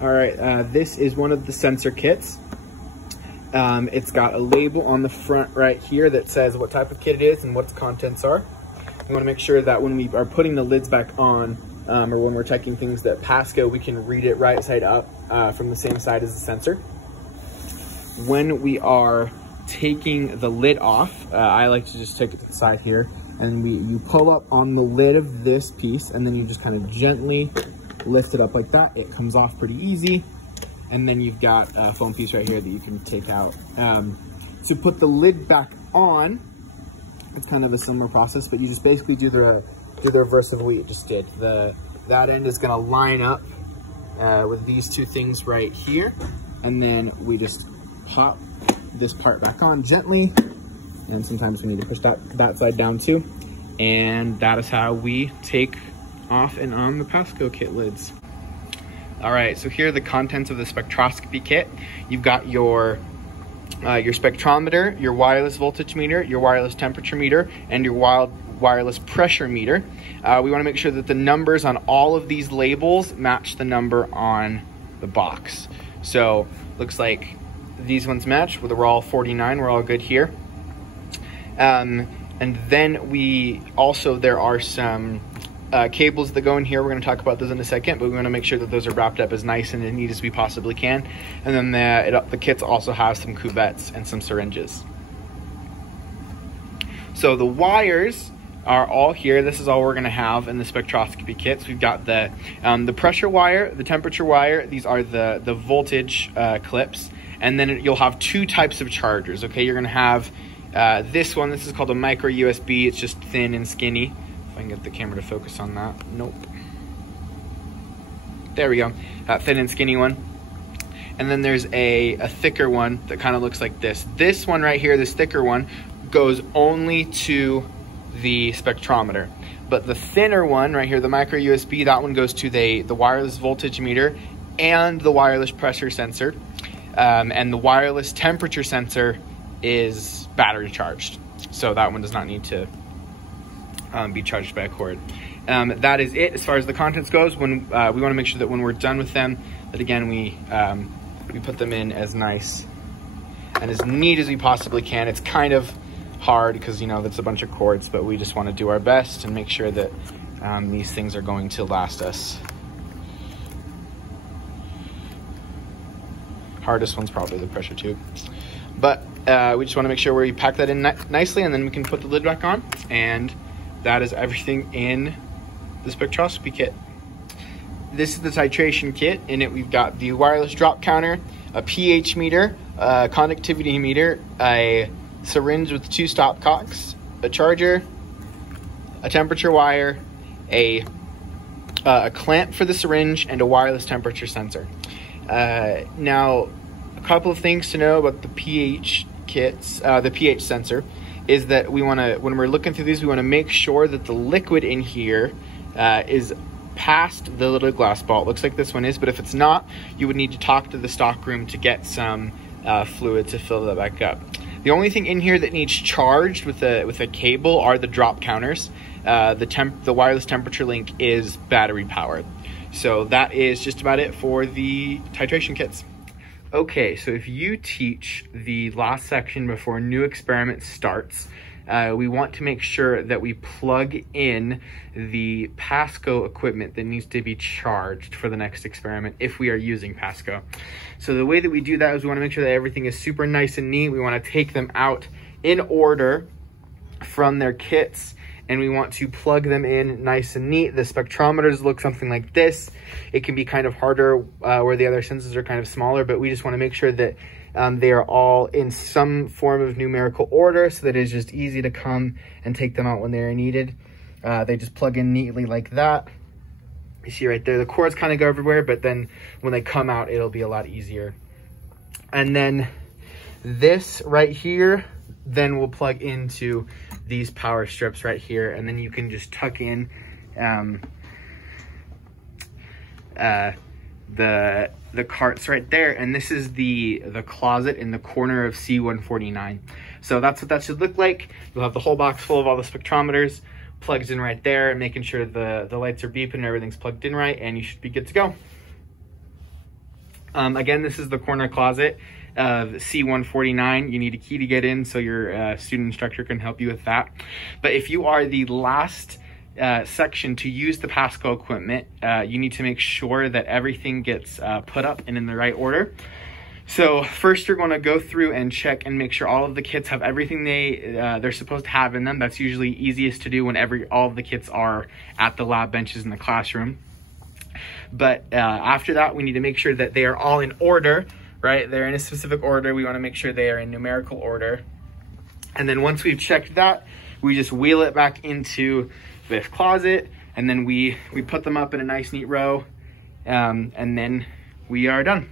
All right, this is one of the sensor kits. It's got a label on the front right here that says what type of kit it is and what its contents are. We want to make sure that when we are putting the lids back on, or when we're checking things that PASCO, we can read it right side up from the same side as the sensor. When we are taking the lid off, I like to just take it to the side here, and you pull up on the lid of this piece, and then you just kind of gently lift it up like that. It comes off pretty easy. And then you've got a foam piece right here that you can take out. To put the lid back on, it's kind of a similar process, but you just basically do the reverse of what you just did. That end is gonna line up with these two things right here. And then we just pop this part back on gently. And sometimes we need to push that side down too. And that is how we take off and on the PASCO kit lids. All right, so here are the contents of the spectroscopy kit. You've got your spectrometer, your wireless voltage meter, your wireless temperature meter, and your wireless pressure meter. We want to make sure that the numbers on all of these labels match the number on the box. So looks like these ones match. We're all 49. We're all good here. And then there are some cables that go in here. We're going to talk about those in a second, but we want to make sure that those are wrapped up as nice and as neat as we possibly can. And then the kits also have some cuvettes and some syringes. So the wires are all here. This is all we're going to have in the spectroscopy kits. We've got the pressure wire, the temperature wire. These are the voltage clips. And then you'll have two types of chargers. Okay, you're going to have this one. This is called a micro USB. It's just thin and skinny. If I can get the camera to focus on that. Nope. There we go. That thin and skinny one. And then there's a thicker one that kind of looks like this. This one right here, this thicker one, goes only to the spectrometer. But the thinner one right here, the micro USB, that one goes to the wireless voltage meter and the wireless pressure sensor. And the wireless temperature sensor is battery charged. So that one does not need to be charged by a cord. That is it as far as the contents goes. When we want to make sure that when we're done with them, that again we put them in as nice and as neat as we possibly can. It's kind of hard because that's a bunch of cords, but we just want to do our best and make sure that these things are going to last us. Hardest one's probably the pressure tube, but we just want to make sure we pack that in nicely, and then we can put the lid back on. And that is everything in the spectroscopy kit. This is the titration kit. In it, we've got the wireless drop counter, a pH meter, a conductivity meter, a syringe with 2 stopcocks, a charger, a temperature wire, a clamp for the syringe, and a wireless temperature sensor. Now, a couple of things to know about the pH kits, the pH sensor, is that we want to, when we're looking through these, we want to make sure that the liquid in here is past the little glass ball. It looks like this one is, but if it's not, you would need to talk to the stock room to get some fluid to fill that back up. The only thing in here that needs charged with a cable are the drop counters. The wireless temperature link is battery powered. So that is just about it for the titration kits. Okay, so if you teach the last section before a new experiment starts, we want to make sure that we plug in the PASCO equipment that needs to be charged for the next experiment if we are using PASCO. So the way that we do that is we want to make sure that everything is super nice and neat. We want to take them out in order from their kits, and we want to plug them in nice and neat. The spectrometers look something like this. It can be kind of harder where the other sensors are kind of smaller, but we just want to make sure that they are all in some form of numerical order so that it's just easy to come and take them out when they are needed. They just plug in neatly like that. You see right there, the cords kind of go everywhere, but then when they come out, it'll be a lot easier. And then this right here, then we'll plug into these power strips right here, and then you can just tuck in the carts right there, and this is the closet in the corner of C149. So that's what that should look like. You'll have the whole box full of all the spectrometers plugged in right there, and making sure the lights are beeping and everything's plugged in right, and you should be good to go. Again, this is the corner closet of C149. You need a key to get in, so your student instructor can help you with that. But if you are the last section to use the PASCO equipment, you need to make sure that everything gets put up and in the right order. So first you're going to go through and check and make sure all of the kits have everything they're supposed to have in them. That's usually easiest to do when all of the kits are at the lab benches in the classroom. But after that, we need to make sure that they are all in order, right? They're in a specific order. We want to make sure they are in numerical order. And then once we've checked that, we just wheel it back into this closet, and then we put them up in a nice neat row, and then we are done.